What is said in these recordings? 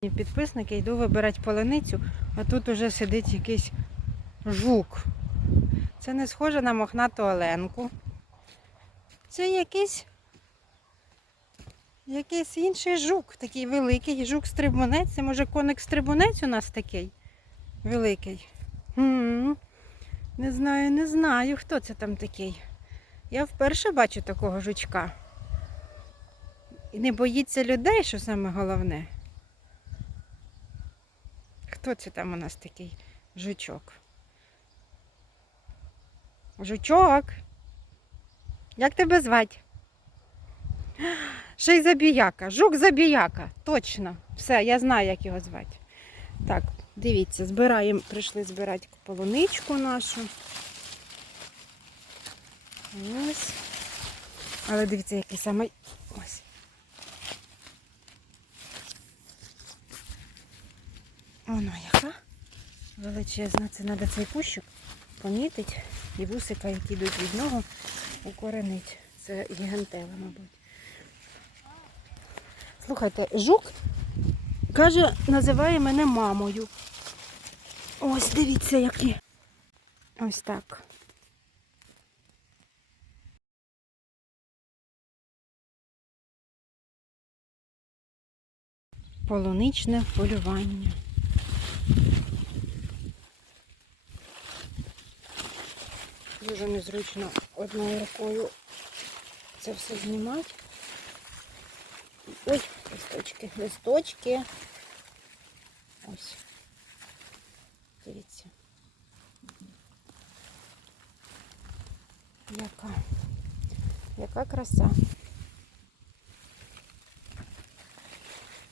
Підписники йду вибирати полуницю, а тут уже сидить якийсь жук. Це не схоже на мохнату оленку. Це якийсь, якийсь інший жук, такий великий жук-стрибунець. Це може коник-стрибунець у нас такий великий. Не знаю, не знаю, хто це там такий. Я вперше бачу такого жучка. І не боїться людей, що саме головне. Хто це там у нас такий жучок? Жучок. Як тебе звати? Ще й забіяка. Жук забіяка. Точно. Все, я знаю, як його звати. Так, дивіться, збираємо, прийшли збирати полуничку нашу. Ось. Але дивіться, який самий. Ось. Воно яка величезна. Це треба цей кущик помітити і вусика, які йдуть від нього, укоренить. Це гігантела, мабуть. Слухайте, жук каже, називає мене мамою. Ось дивіться, які. Ось так. Полуничне полювання. Дуже незручно одною рукою це все знімати. Ой, листочки, листочки. Ось. Дивіться. Яка, яка краса.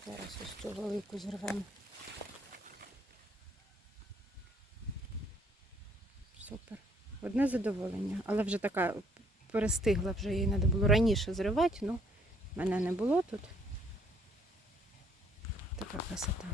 Зараз ось цю велику зірвемо. Супер. Одне задоволення, але вже така перестигла, вже її треба було раніше зривати, ну мене не було тут. Така красота.